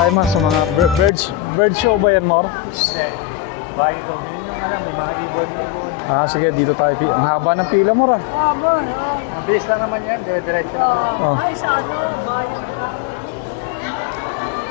Tayo mas sa mga bird show ba yan, Mor? Bayo daw. Yun yung alam, may mga ibon-ibon. Ah, sige, dito tayo. Ang haba ng pila, Mor, ah. Mabilis lang naman yan, dire-diretso. Oh. Ay, sa ano, bayan.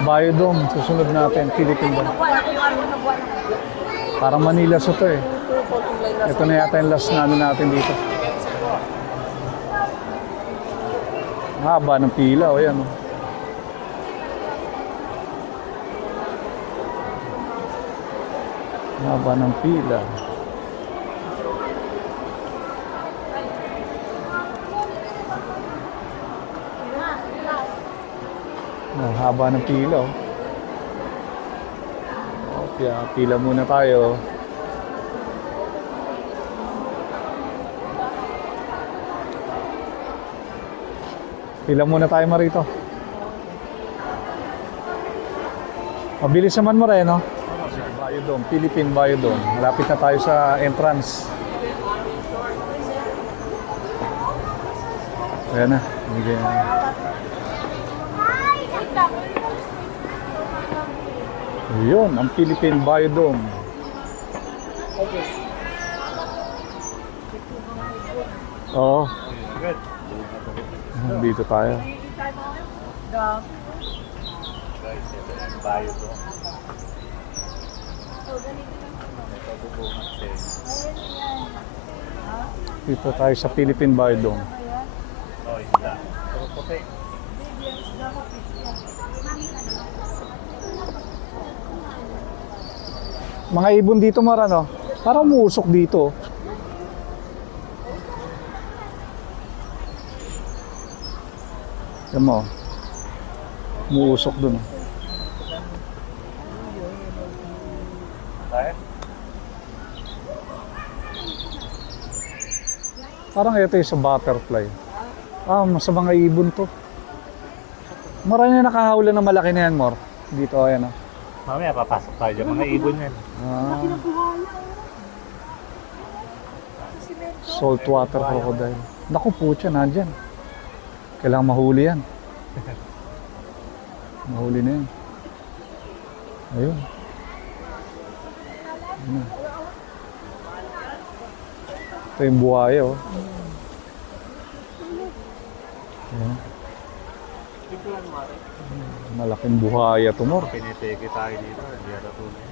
Biodome, susunod natin, Philippine ba? Parang Manila sa to eh. Ito na yata yung last natin dito. Ang haba ng pila, o yan. Oh. Haba ng pila. Haba ng pila. Okay, pila muna tayo. Pila muna tayo, Marito. Mabilis naman, Moreno. Biodome, Philippine Biodome. Malapit na tayo sa entrance. Ayan na. Yun, ang Philippine Biodome. Oo. Dito tayo. Biodome. Dito tayo sa Philippine Biodome. Oh, isda. Pero puti. Mga ibon dito, Marano. Parang umuusok dito. Yan mo. Umuusok dun. Tayo? Parang ito yung sa butterfly. Ah, sa mga ibon to. Marami na nakahawla na malaki na yan, Mor. Dito, ayan o. Mamaya papasok tayo dyan. Mga ibon yan. Ah, saltwater crocodile. Naku po siya, nandyan. Kailangan mahuli yan. Mahuli na yan. Ayun. Ayun. Ito yung buhaya, oh. Ayan. Malaking buhaya to, Mor. Piniteke tayo dito. Hindi ata tunay.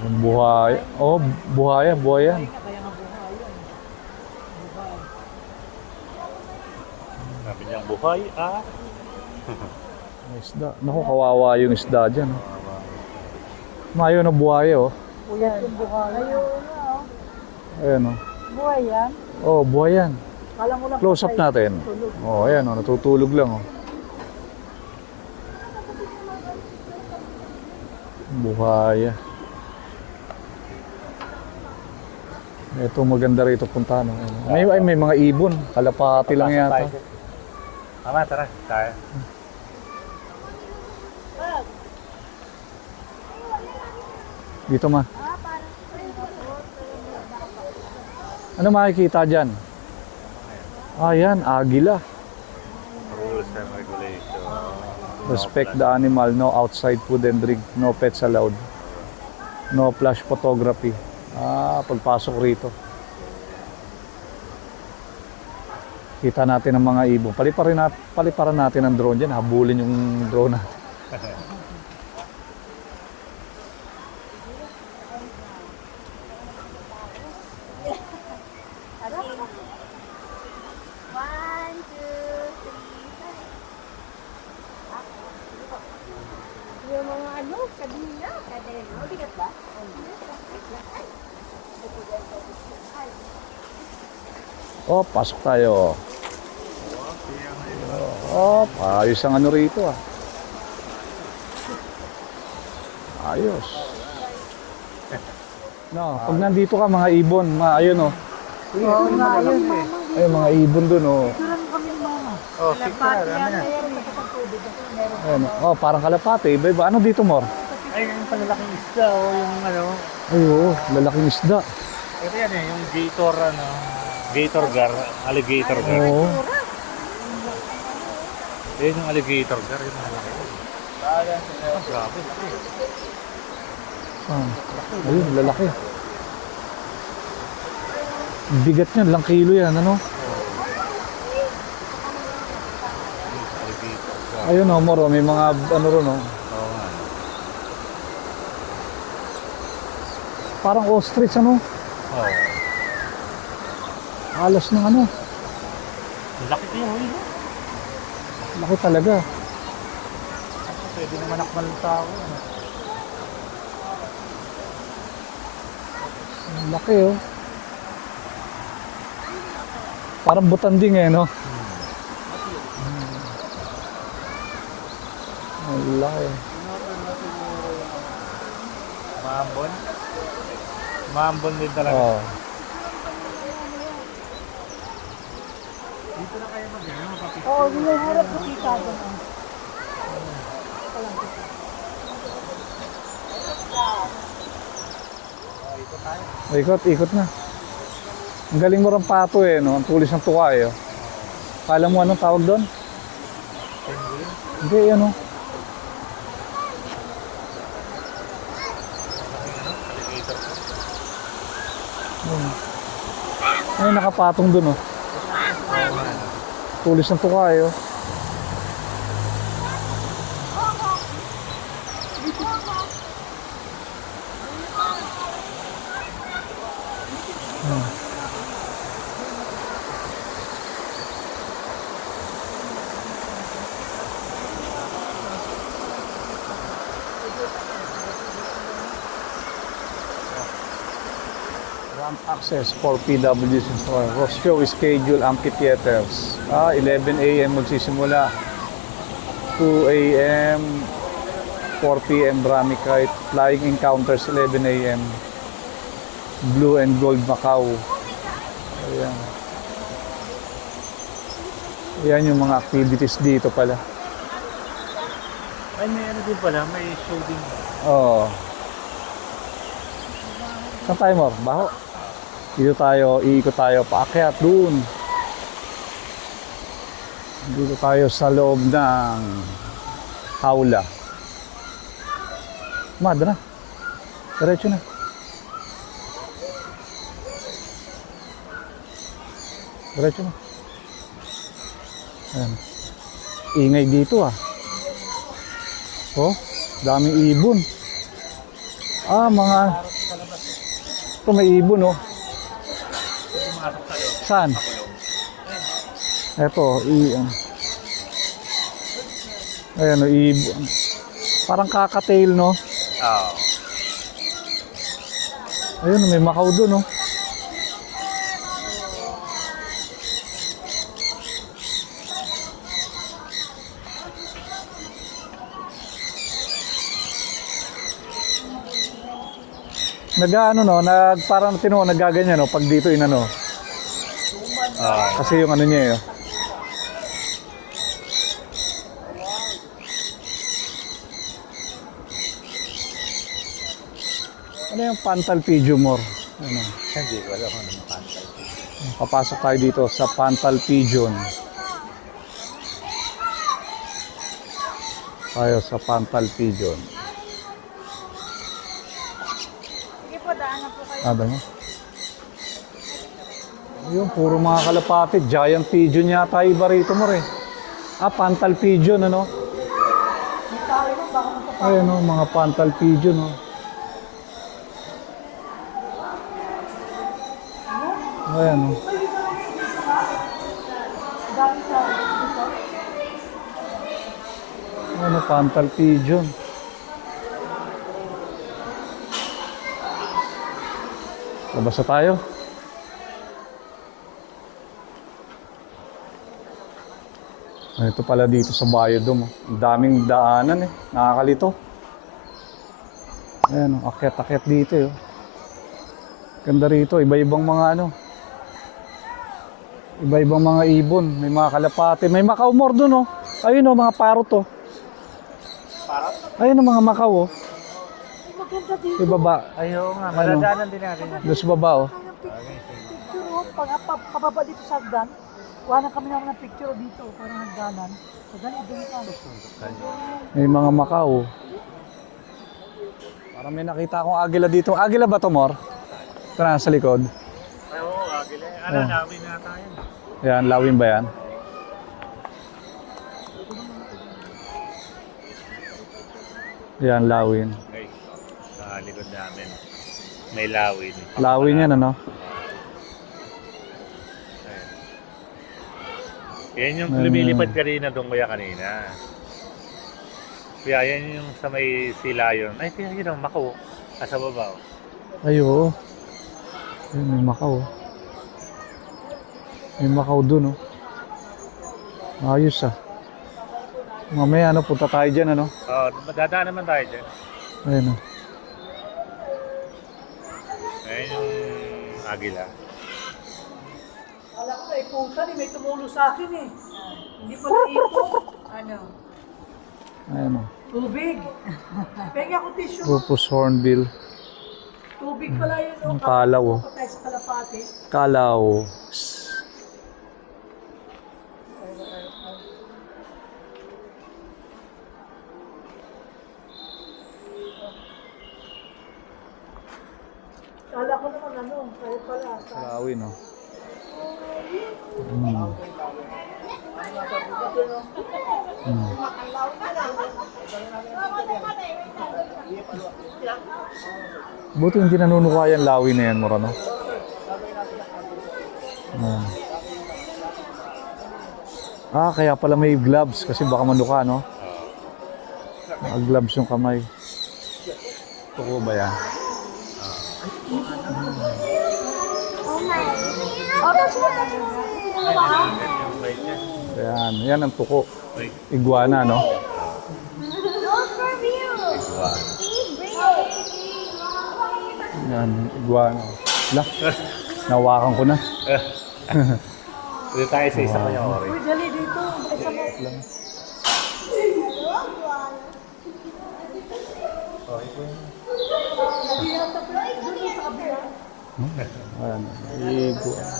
Yung buhaya. Oh, buhaya yan. Sabi niyang buhay, ah. May isda. Naku, kawawa yung isda dyan. Oh. Mayo na buhaya, oh. Uyan, buhay. Ayan, oh. Buhay yan. Oh, buhay yan. Alam ko lang. Close up natin. Oh, ayan, oh. Natutulog lang, oh. Buhaya. Ito maganda rito punta, no. May mga ibon. Kalapati lang yata. Mama, tara. Tayo. Dito, ma. Ano makikita dyan? Ah, yan. Agila. Rules and regulations. Respect the animal. No outside food and drink. No pets allowed. No flash photography. Ah, pagpasok rito. Kita natin ang mga ibon. Paliparan natin ang drone dyan. Habulin yung drone natin. Yung mga ano, kadena. Mabigat ba? Oh, pasok tayo. Oh, ayos ang ano rito ah. Ayos. No, pag nandito ka mga ibon, ayun oh. Oo nga yun. Ay, mga ibon dun oh. Turan kami ni mama. Oh, picture. Ano na? Ayun, oh, parang kalapate. Iba-iba. Ano dito, Mor? Ay, yung panalaking isda o yung ano. Ay, oo. Lalaking isda. Ito yan eh, yung gator ano. Gator gar, alligator gar. Oo. Yan yung alligator gar, yung malaki. Oh, grabe, laki. Ah, ayun, lalaki. Bigat niyan, lang kilo yan, ano? Alligator gar. Ayun, oh, Mor, oh, may mga, ano ron, oh. Oo nga. Parang ostrich, ano? Oo. Alas ng ano. Laki ko yung huli. Laki talaga. Pwede naman akmal ng tao. Ano? Laki, oh. Parang butanding eh, no? Ang laki. Maambon. Maambon din talaga. Oh. Dito na kayo mag-ano, mapapicture. Oo, hinuhurap ko kita doon. Ikot, ikot na. Ang galing mo rin pato eh, no? Ang tulis ng tuka eh. Oh. Kala mo anong tawag doon? Penguin. Hindi, ano? Alligator gar. Ay, nakapatong doon, oh. Oo nga. Tulis ng tuka eh, oh. Ramp access for PWC Rossio schedule amphitheaters. 11 a.m. magsisimula. 2 a.m. 4 p.m. Brami Kite. Flying encounters 11 a.m. Blue and Gold Macau. Ayan. Yan yung mga activities dito pala. Ay, may ano din pala, may show din. Oo. Saan tayo, Mor? Baho? Dito tayo, iikot tayo, paakyat dun. Dito tayo sa loob ng hawla. Madra. Diretso na. Diretso na. Ayan. Ingay dito ah. Oh, daming ibon. Mga... Ito may ibon oh. Saan? Ito, ayan o, ibon. Parang kakatail, no? Oo. Ayun, may Macau doon, no? Nag-ano, no? Parang tinuwa, nagaganyan, no? Pag dito, inano. Kasi yung ano niya, eh. Ano yung Pantal-Pigeon? Ano? Hindi, wala ko naman pantay. Papasok tayo dito sa Pantal-Pigeon. Tayo sa Pantal-Pigeon. Sige po, daanan po kayo. Sabi mo? Ayun, puro mga kalapapit. Giant pigeon yata iba rito mo rin. Pantal pigeon, ano? Ayun, oh, mga pantal pigeon, oh. Ayan, oh. Ano, pantal pigeon. Labas na tayo. Ito pala dito sa Biodome. Ang daming daanan eh. Nakakalito. Ayan, akyat-akyat dito eh. Ganda rito. Iba-ibang mga ano. Iba-ibang mga ibon. May mga kalapate. May makaumor dun oh. Ayun oh, mga parot oh. Parang? Ayun oh, mga makaw oh. Maganda dito. Ibaba. Ayaw nga, madadaanan din natin. Doon sa baba oh. Picture oh. Pababa dito sa hagdan. Kuha na kami ng picture dito. Parang hagdanan. Hagdan, doon ka. May mga makaw. Parang may nakita akong agila dito. Agila ba to, Mor? Ito na, sa likod. Ay, oo, agila. Ano, lawin na tayo. Yan, lawin ba yan? Yan, lawin. Okay, sa likod namin. May lawin. Lawin yan, ano? Yan yung lumilipad kanina doon kaya kanina. Kaya yan yung sa may silayon. Ay, kaya yun ang mako. Nasa baba. Ay, oo. Ayun, may makaw. May makaw dun, oh. Ayos, ah. Mamaya, ano, punta tayo dyan, ano? Oo, dadaan naman tayo dyan. Ayun, oh. Ayan yung agila. Alam ko, iputan eh. May tumulo sa akin eh. Hindi pala ipo. Ano? Ayun, oh. Tubig. Pengi ako tissue. Rufus Hornbill. Tubig pala yun. Ang kalaw, oh. Patay sa kalapate. Kalaw. Kala ko naman ano. Kaya pala. Kalawin, oh. Hmm. Hmm. Buti hindi nanunuka yan lawin na yan, Morano. Kaya pala may gloves kasi baka manuka, no? Gloves yung kamay. Tuko ba yan? Yan, yan ang tuko. Iguana, no? Yan, iguana. Lah, nawakan ko na. Dito tayo sa isa pangyari. Uy, dali dito. Isa mo. Ayan, iguana.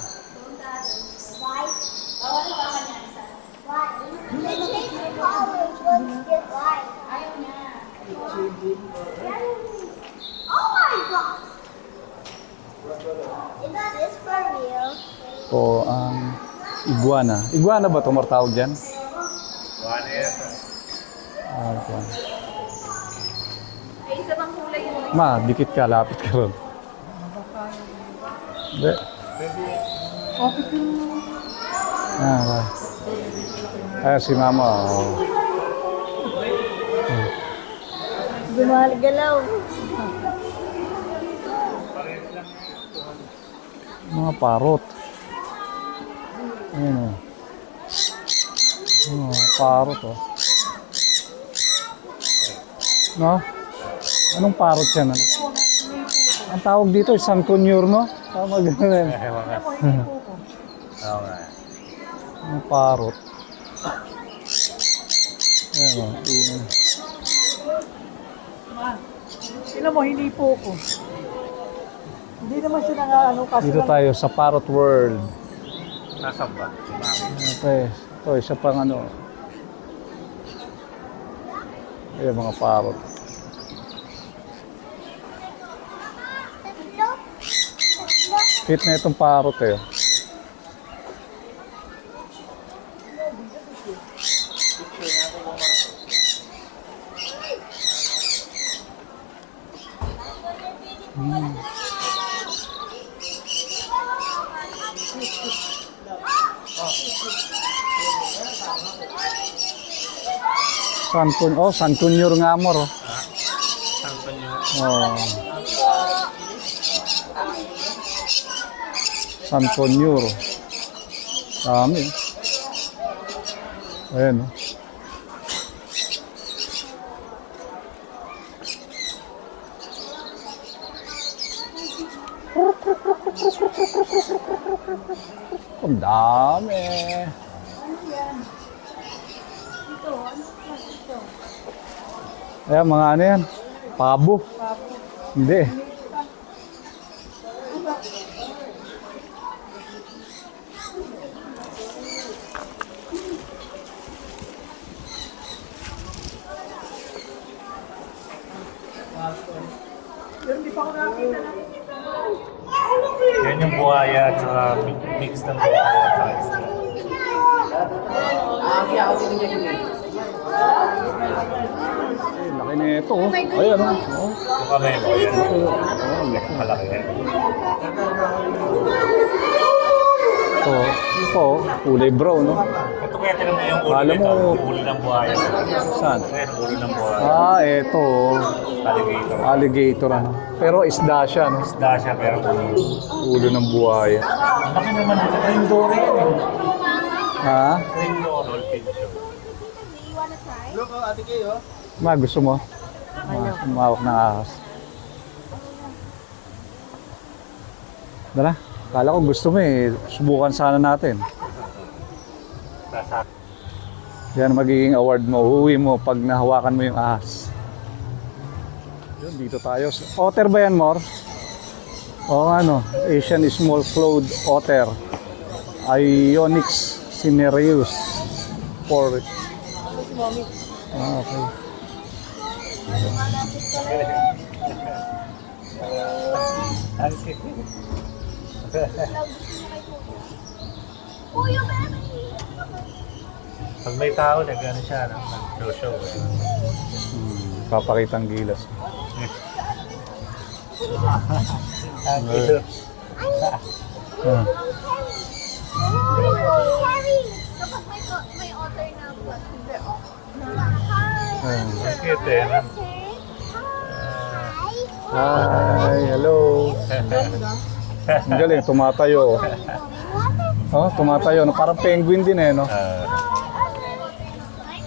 Ito ang iguana. Iguana ba ito martawag dyan? Ano yan? Iguana. Ay, isa bang kulay yun? Ma, dikit ka, lapit ka ron. Hindi. Si Mama. Oh. Gumagalaw. Mga parot. Ayan o. Mga parot o. No? Anong parot yan? Ano? Ang tawag dito, San Conyor, no? Tama ganun. Ewan nga. Oo nga. Mga parot. Ayan o. Ayan. Sino mo, hindi po ko. Hindi naman siya nga ano kasi Dito tayo sa Parrot World. Nasaan ba? Ito, isa pang ano. Ayan, mga parot. Hit na itong parot eh. San Conyor nga mo. Saan pa niyo? San Conyor. Dami. Ayan, oh. Ang dami. Ayan, mga ano yan? Pabo. Hindi. Yan yung buhaya at saka mix ng buhaya at saka isda. Ay, laki na ito. Oh. Ayan, oh. Oh. Yung kamay mo, yan. Oh, laki. Malaki yan. Ito, kulay brown, no? Ito kaya tinanong mo yung ulo Kala nito. mo- Yung ulo ng buhaya. Saan? Ito yung ulo ng buhaya. Ah, ito. Alligator. Alligator, ano? Pero isda siya, no? Isda siya pero ulo. Ulo ng buhaya. Ang laki naman ito. Rindoro yan eh. Ha? Rindoro. Dolphin show. Ma, gusto mo? Umawak ng ahas. Dala, kala ko gusto mo eh. Subukan sana natin. Nasa Yan magiging award mo. Uwi mo pag nahawakan mo yung ahas. Yun, dito tayo. Otter ba yan, Mor? O ano, Asian Small Cloud Otter. Ionix cinereus. For... Ah, okay. Pag may tao, nag-ano siya, no? Nag-show. Papakitang gilas. Ang cute. Ah. Ah. Ang cute eh. No? Hi, hello. Ang galing, tumatayo. Oh, tumatayo. Parang penguin din eh, no?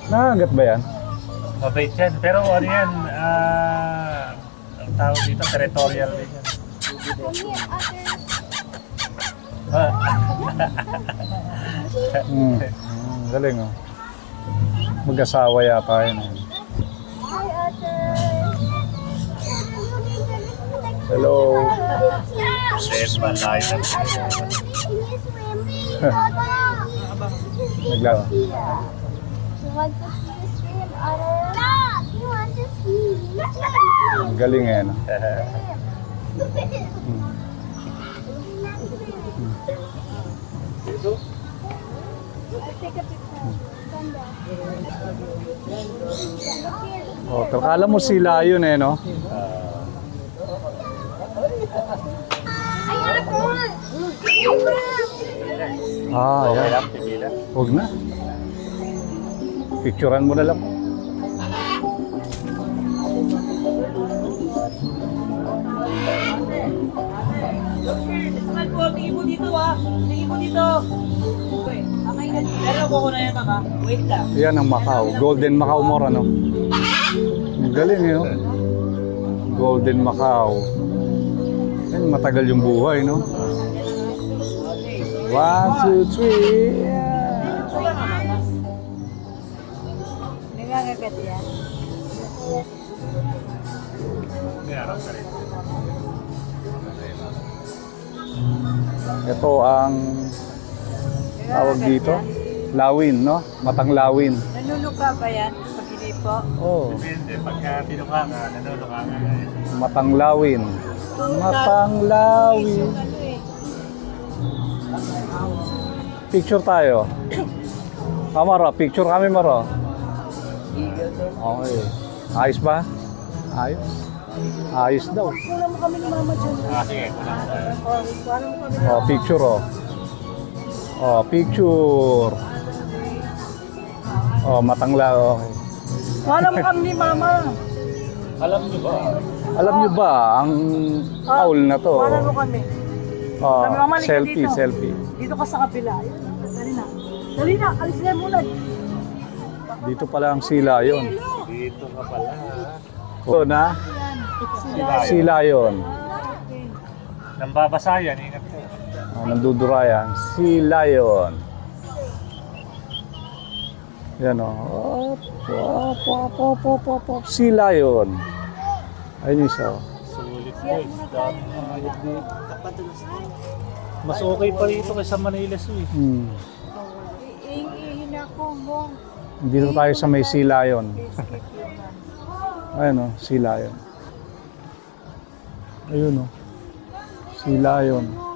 Nakagat ba yan? Mabait yan. Pero ano yan, ang tawag dito, territorial din yan. Galing, oh. Mag-asawa yata yun. Eh. Hello. Then, malayo na. Naglaro. You want to see the swim, Otter? Stop! You want to see? Ang galing eh, no? Take a picture. Stand there. Oh, kala mo sila yun eh, no? Ay, Otter! Ah, Okay yan. lang, pipila. Huwag na. Picturean mo na lang. Smile po, tingin mo dito ah. Tingin mo dito. Okay, na. Pero ako na yan ka. Wait lang. Yan ang Macau. Golden Macau Mor, ano? Ang galing eh, no? Golden Macau. Yan, matagal yung buhay, no? 1, 2, 3. Nangangagat yan. May arap ka rin. Ito ang tawag dito. Lawin, no? Matang lawin. Nanuluka ba yan? Pag hindi po? Oh, Depende, pagka tinuka ka, nanuluka ka. matang lawin. Matang lawin. Ano eh? Picture tayo. Maro, picture kami, Maro. Okay. Ayos ba? Ayos? Ayos daw. Kulang mo kami ni Mama dyan. Sige, kulang ka. Kulang mo kami. Oh, picture, oh. Oh, picture. Oh, matangla, okay. Kulang mo kami ni Mama. Alam niyo ba? Alam niyo ba, ang owl na to, Kulang mo kami. oh, Kami, Mama, halika selfie, dito. selfie. Dito ka sa kabila. Ayun, dali na. Dali na, alis na muna. Dito pala ang sea lion. Dito ka pala. Ito na, sea lion. Nang babasa yan, ingat ka. Nandudurayan, sea lion. Yan o. Sea lion. Ayun isa. Sulit guys. Dami ng hayop dito. Mas okay pa rito kaysa Manila Zoo eh. Hinako mo. Dito tayo sa may sea lion. Ayun o, sea lion. Ayun o. Sea lion.